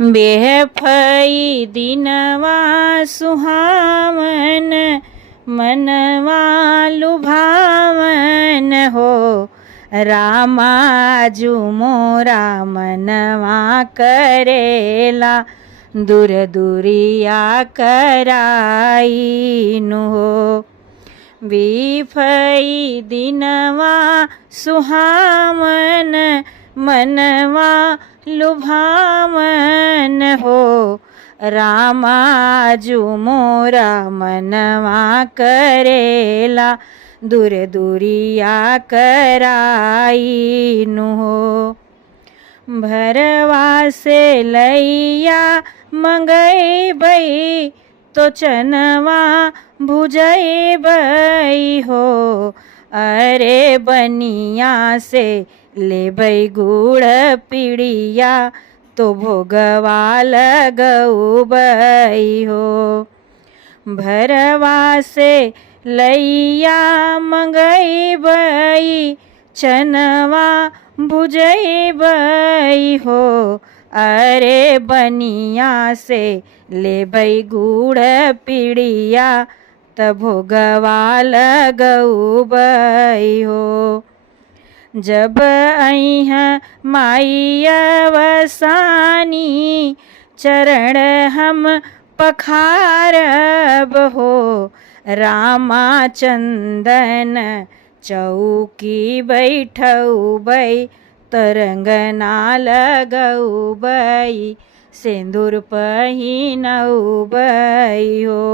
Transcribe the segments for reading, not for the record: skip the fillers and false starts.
બેહ ફઈ દિનવા સુહાવન મનવા લુભાવન હો રામાજુ મોરા મનવા કરેલા દૂર દુરિયા કરાઈનું હો વિફઈ દિનવા સુહાવન મનવા લુભાવન હો રામાજુ મોરા મનવા કરેલા દૂર દુરિયા કરાઈનું હો ભરવાસે લૈયા મંગઈ ભઈ તો ચનવા ભુજઈ ભઈ હો અરે બનિયા સે ले भई गुड़ पीड़िया तो भोगवा लगऊ बई हो भरवा से लैया मंगई बई चनवा भुजई बई हो अरे बनिया से ले भई गुड़ पीड़िया तो भोगवा लगऊ बई हो जब अइहाँ माई अवसानी चरण हम पखारब हो रामा चंदन चौकी बैठऊ बई तरंगना लगऊ बई सिंदूर पहिनऊ बई हो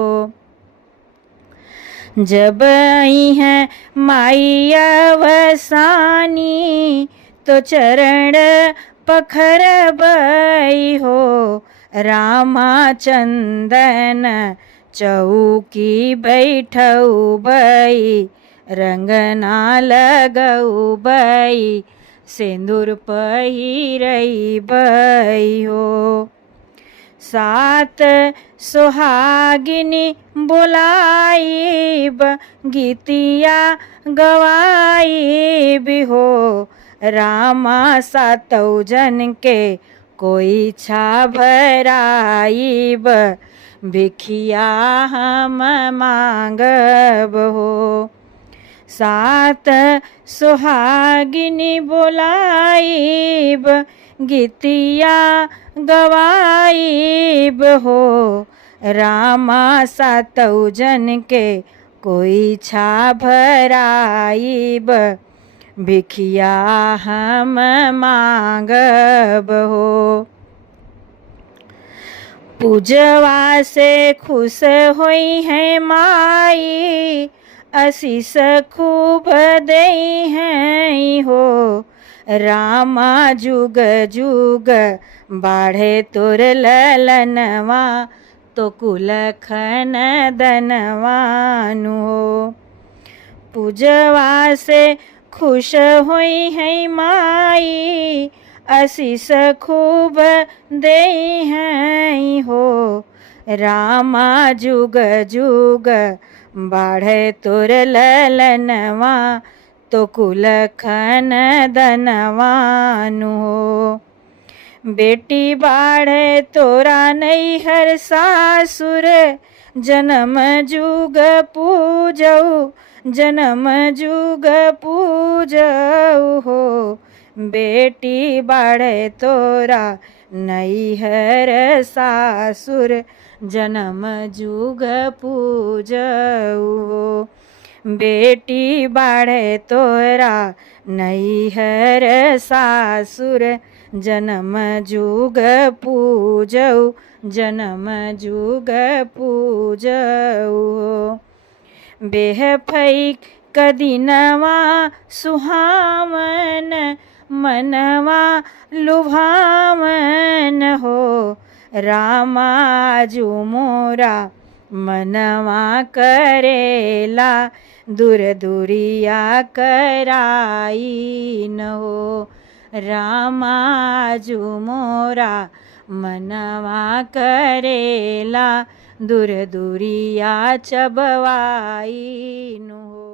जब अइहाँ माई अवसानी तो चरण पखरबई हो रामा चंदन चौकी बैठऊ बई रंगना लगऊ बई सिंदूर पहिरई बई हो सात सुहागिनी बुलाइब गीतिया गवाइब हो रामा सातौ जन के कोई छा भराइब भिखिया हम मांगब हो सात सुहागिनी बुलाइब गीतिया गवाइब हो रामा सातौ जन के कोई छा भराइब भिखिया हम मांगब हो पूजवा से खुश होई है माई आशीष खूब दई हैं हो रामा जुग जुग बाढ़े तोर ललनवा तो कुल खन दनवानु हो पूजवा से खुश हुई है माई आशीष खूब दे हैं हो रामा जुग जुग बाढ़े तोर ललनवा तो कुल खन दनवानु हो बेटी बाढ़े तोरा नैहर सासुर जन्म जुग पूजऊ जन्म जुग पूजऊ हो बेटी बाढ़े तोरा नैहर सासुर जन्म जुग पूजऊ हो बेटी बाढ़े तोरा नैहर सासुर जन्म जुग पूजऊ जन्म जुग पूजऊ बेह फई कदिनवा सुहावन मनवा लुभावन हो रामाजू मोरा मनवा करेला दूर दूरिया कराई न हो रामाजू मोरा मनवा करेला दूर दूरिया चबवाई नु हो।